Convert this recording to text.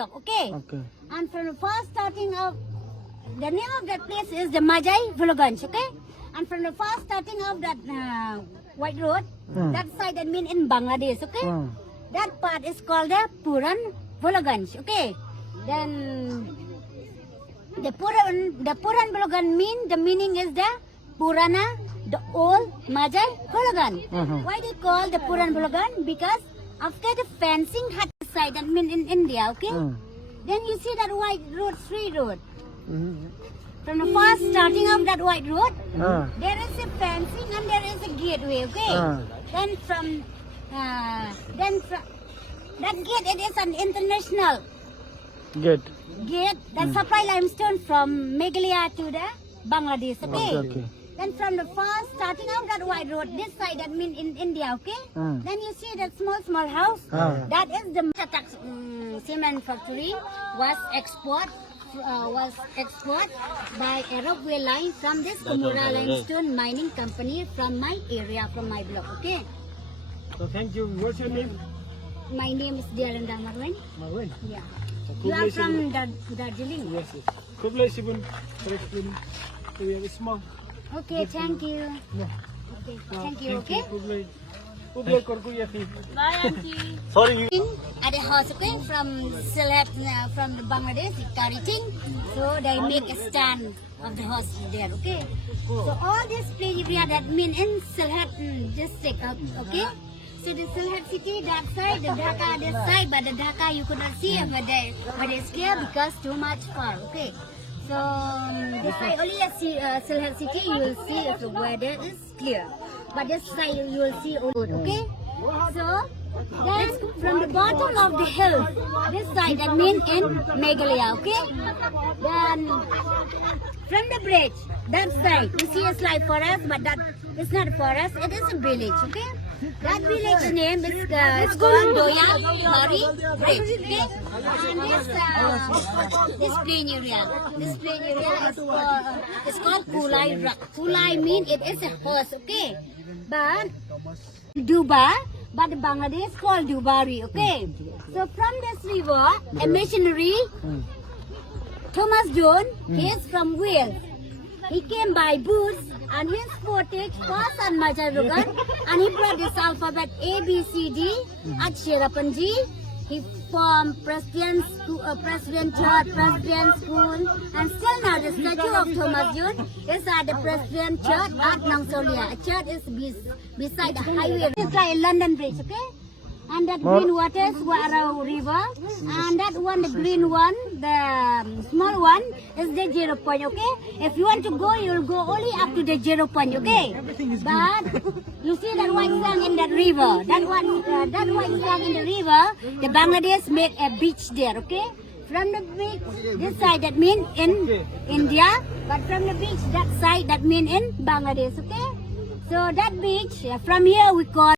block, okay? Okay. And from the first starting of, the name of that place is the Majai Village, okay? And from the first starting of that white road, that side that mean in Bangladesh, okay? That part is called the Puran Village, okay? Then the Puran Village mean, the meaning is the Purana, the old Majai Village. Why they call the Puran Village? Because after the fencing had side that mean in India, okay? Then you see that white road, free road. From the first starting of that white road, there is a fencing and there is a gateway, okay? Then from that gate, it is an international Good. gate that supply limestone from Meghalaya to the Bangladesh, okay? Okay. Then from the first starting of that white road, this side that mean in India, okay? Then you see that small house. That is the cement factory was export by Aeropway line from this Kumura limestone mining company from my area, from my block, okay? So thank you. What's your name? My name is Diaranda Marwen. Marwan. Yeah. You are from Darjeeling? Yes, yes. Kublai Sibun for explaining. So we have a small. Okay, thank you. Okay, thank you, okay? Kublai. Kublai Korku Yafi. Bye, auntie. Sorry. At the house, okay, from Sylhet, from the Bangladesh, Kariting. So they make a stand of the house there, okay? So all this plain area that mean in Sylhet district, okay? So the Sylhet city, that side, the Dhaka this side, but the Dhaka you could not see but it's clear because too much far, okay? So this side only at Sylhet city you will see if the weather is clear. But this side you will see only, okay? So then from the bottom of the hill, this side that mean in Meghalaya, okay? Then from the bridge, that side, you see a slight forest, but that is not a forest, it is a village, okay? That village name is called Doya Hari Bridge, okay? And this plain area is called Kulai Rock. Kulai mean it is a horse, okay? But Duba, but Bangladesh called Dubari, okay? So from this river, a missionary, Thomas John, he is from Wales. He came by boots and his portage was on Majarugan and he brought this alphabet A, B, C, D at Sherapanji. He formed Presbyterian Church, Presbyterian School, and still now the statue of Thomas John is at the Presbyterian Church at Nongsolia. A church is beside the highway. It's like a London Bridge, okay? And that green water is Warao River, and that one, the green one, the small one, is the 0 point, okay? If you want to go, you'll go only up to the 0 point, okay? But you see that white sand in that river, that white sand in the river, the Bangladesh make a beach there, okay? From the beach, this side that mean in India, but from the beach, that side that mean in Bangladesh, okay? So that beach, from here we call